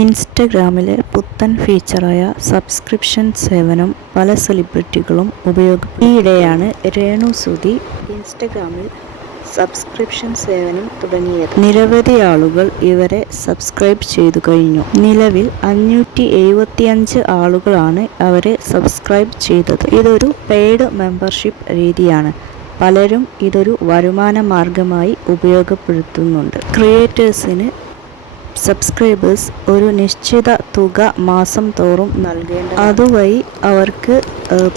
ഇൻസ്റ്റഗ്രാമിലെ പുത്തൻ ഫീച്ചറായ സബ്സ്ക്രിപ്ഷൻ സേവനം പല സെലിബ്രിറ്റികളും ഉപയോഗപ്പെടുത്തും. ഈയിടെയാണ് രേണു സുധി ഇൻസ്റ്റഗ്രാമിൽ സബ്സ്ക്രിപ്ഷൻ സേവനം തുടങ്ങിയത്. നിരവധി ആളുകൾ ഇവരെ സബ്സ്ക്രൈബ് ചെയ്തു കഴിഞ്ഞു. നിലവിൽ 575 ആളുകളാണ് അവരെ സബ്സ്ക്രൈബ് ചെയ്തത്. ഇതൊരു പെയ്ഡ് മെമ്പർഷിപ്പ് രീതിയാണ്. പലരും ഇതൊരു വരുമാന മാർഗമായി ഉപയോഗപ്പെടുത്തുന്നുണ്ട്. ക്രിയേറ്റേഴ്സിന് സബ്സ്ക്രൈബേഴ്സ് ഒരു നിശ്ചിത തുക മാസം തോറും നൽകേണ്ടത്. അതുവഴി അവർക്ക്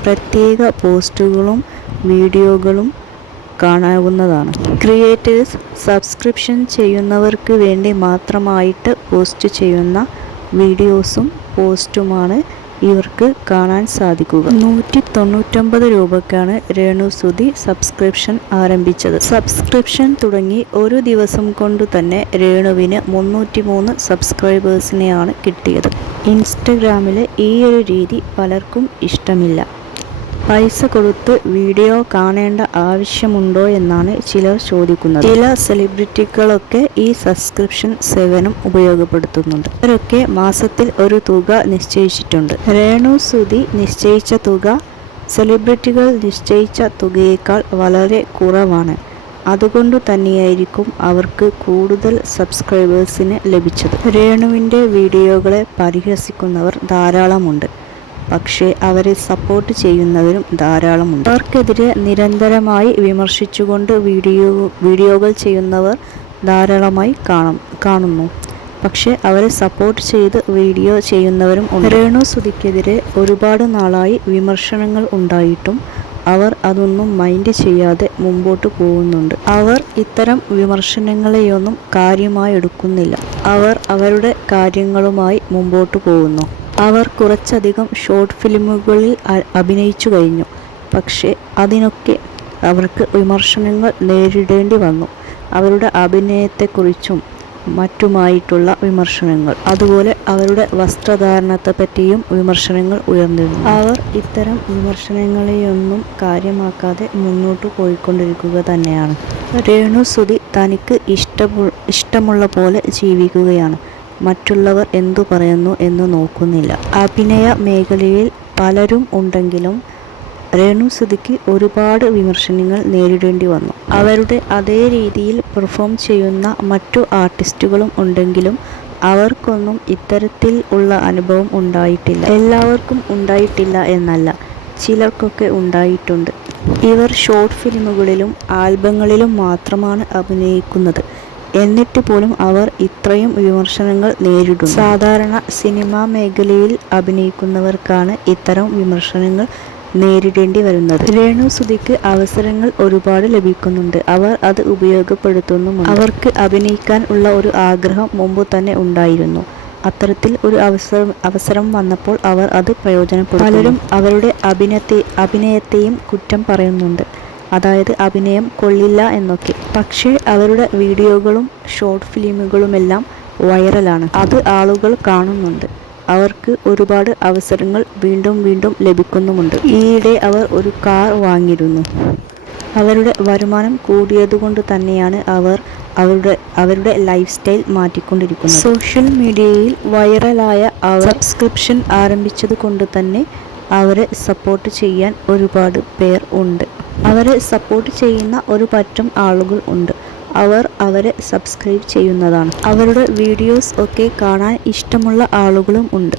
പ്രത്യേക പോസ്റ്റുകളും വീഡിയോകളും കാണാവുന്നതാണ്. ക്രിയേറ്റേഴ്സ് സബ്സ്ക്രിപ്ഷൻ ചെയ്യുന്നവർക്ക് വേണ്ടി മാത്രമായിട്ട് പോസ്റ്റ് ചെയ്യുന്ന വീഡിയോസും പോസ്റ്റുമാണ് ഇവർക്ക് കാണാൻ സാധിക്കുക. 199 രൂപയ്ക്കാണ് രേണു സുധി സബ്സ്ക്രിപ്ഷൻ ആരംഭിച്ചത്. സബ്സ്ക്രിപ്ഷൻ തുടങ്ങി ഒരു ദിവസം കൊണ്ടു തന്നെ രേണുവിന് 303 സബ്സ്ക്രൈബേഴ്സിനെയാണ് കിട്ടിയത്. ഇൻസ്റ്റഗ്രാമിലെ ഈയൊരു രീതി പലർക്കും ഇഷ്ടമില്ല. പൈസ കൊടുത്ത് വീഡിയോ കാണേണ്ട ആവശ്യമുണ്ടോ എന്നാണ് ചിലർ ചോദിക്കുന്നത്. ചില സെലിബ്രിറ്റികളൊക്കെ ഈ സബ്സ്ക്രിപ്ഷൻ സേവനം ഉപയോഗപ്പെടുത്തുന്നുണ്ട്. അവരൊക്കെ മാസത്തിൽ ഒരു തുക നിശ്ചയിച്ചിട്ടുണ്ട്. രേണു സുധി നിശ്ചയിച്ച തുക സെലിബ്രിറ്റികൾ നിശ്ചയിച്ച തുകയേക്കാൾ വളരെ കുറവാണ്. അതുകൊണ്ടു തന്നെയായിരിക്കും അവർക്ക് കൂടുതൽ സബ്സ്ക്രൈബേഴ്സിന് ലഭിച്ചത്. രേണുവിൻ്റെ വീഡിയോകളെ പരിഹസിക്കുന്നവർ ധാരാളമുണ്ട്. പക്ഷേ അവരെ സപ്പോർട്ട് ചെയ്യുന്നവരും ധാരാളമുണ്ട്. അവർക്കെതിരെ നിരന്തരമായി വിമർശിച്ചുകൊണ്ട് വീഡിയോകൾ ചെയ്യുന്നവർ ധാരാളമായി കാണുന്നു. പക്ഷേ അവരെ സപ്പോർട്ട് ചെയ്ത് വീഡിയോ ചെയ്യുന്നവരും ഉണ്ട്. രേണു സുധിക്കെതിരെ ഒരുപാട് നാളായി വിമർശനങ്ങൾ ഉണ്ടായിട്ടും അവർ അതൊന്നും മൈൻഡ് ചെയ്യാതെ മുമ്പോട്ട് പോകുന്നുണ്ട്. അവർ ഇത്തരം വിമർശനങ്ങളെയൊന്നും കാര്യമായി എടുക്കുന്നില്ല. അവർ അവരുടെ കാര്യങ്ങളുമായി മുമ്പോട്ട് പോകുന്നു. അവർ കുറച്ചധികം ഷോർട്ട് ഫിലിമുകളിൽ അഭിനയിച്ചു കഴിഞ്ഞു. പക്ഷേ അതിനൊക്കെ അവർക്ക് വിമർശനങ്ങൾ നേരിടേണ്ടി വന്നു. അവരുടെ അഭിനയത്തെക്കുറിച്ചും മറ്റുമായിട്ടുള്ള വിമർശനങ്ങൾ, അതുപോലെ അവരുടെ വസ്ത്രധാരണത്തെപ്പറ്റിയും വിമർശനങ്ങൾ ഉയർന്നിരുന്നു. അവർ ഇത്തരം വിമർശനങ്ങളെയൊന്നും കാര്യമാക്കാതെ മുന്നോട്ട് പോയിക്കൊണ്ടിരിക്കുക തന്നെയാണ്. രേണു സുധി തനിക്ക് ഇഷ്ടമുള്ള പോലെ ജീവിക്കുകയാണ്. മറ്റുള്ളവർ എന്തു പറയുന്നു എന്ന് നോക്കുന്നില്ല. അഭിനയ മേഖലയിൽ പലരും ഉണ്ടെങ്കിലും രേണു സുധിക്ക് ഒരുപാട് വിമർശനങ്ങൾ നേരിടേണ്ടി വന്നു. അവരുടെ അതേ രീതിയിൽ പെർഫോം ചെയ്യുന്ന മറ്റു ആർട്ടിസ്റ്റുകളും ഉണ്ടെങ്കിലും അവർക്കൊന്നും ഇത്തരത്തിൽ ഉള്ള അനുഭവം ഉണ്ടായിട്ടില്ല. എല്ലാവർക്കും ഉണ്ടായിട്ടില്ല എന്നല്ല, ചിലർക്കൊക്കെ ഉണ്ടായിട്ടുണ്ട്. ഇവർ ഷോർട്ട് ഫിലിമുകളിലും ആൽബങ്ങളിലും മാത്രമാണ് അഭിനയിക്കുന്നത്. എന്നിട്ട് പോലും അവർ ഇത്രയും വിമർശനങ്ങൾ നേരിടുന്നു. സാധാരണ സിനിമാ മേഖലയിൽ അഭിനയിക്കുന്നവർക്കാണ് ഇത്തരം വിമർശനങ്ങൾ നേരിടേണ്ടി വരുന്നത്. രേണു സുധിക്ക് അവസരങ്ങൾ ഒരുപാട് ലഭിക്കുന്നുണ്ട്. അവർ അത് ഉപയോഗപ്പെടുത്തുന്നുമുണ്ട്. അവർക്ക് അഭിനയിക്കാൻ ഉള്ള ഒരു ആഗ്രഹം മുമ്പ് തന്നെ ഉണ്ടായിരുന്നു. അത്തരത്തിൽ ഒരു അവസരം വന്നപ്പോൾ അവർ അത് പ്രയോജനപ്പെടുത്തുന്നു. പലരും അവരുടെ അഭിനയത്തെയും കുറ്റം പറയുന്നുണ്ട്. അതായത് അഭിനയം കൊള്ളില്ല എന്നൊക്കെ. പക്ഷേ അവരുടെ വീഡിയോകളും ഷോർട്ട് ഫിലിമുകളുമെല്ലാം വൈറലാണ്. അത് ആളുകൾ കാണുന്നുണ്ട്. അവർക്ക് ഒരുപാട് അവസരങ്ങൾ വീണ്ടും വീണ്ടും ലഭിക്കുന്നുമുണ്ട്. ഈയിടെ അവർ ഒരു കാർ വാങ്ങിയിരുന്നു. അവരുടെ വരുമാനം കൂടിയതുകൊണ്ട് തന്നെയാണ് അവർ അവരുടെ ലൈഫ് സ്റ്റൈൽ മാറ്റിക്കൊണ്ടിരിക്കുന്നത്. സോഷ്യൽ മീഡിയയിൽ വൈറലായ അവർ സബ്സ്ക്രിപ്ഷൻ ആരംഭിച്ചത് കൊണ്ട് തന്നെ അവരെ സപ്പോർട്ട് ചെയ്യാൻ ഒരുപാട് പേർ ഉണ്ട്. അവരെ സപ്പോർട്ട് ചെയ്യുന്ന ഒരു പറ്റം ആളുകൾ ഉണ്ട്. അവർ അവരെ സബ്സ്ക്രൈബ് ചെയ്യുന്നതാണ്. അവരുടെ വീഡിയോസ് ഒക്കെ കാണാൻ ഇഷ്ടമുള്ള ആളുകളും ഉണ്ട്.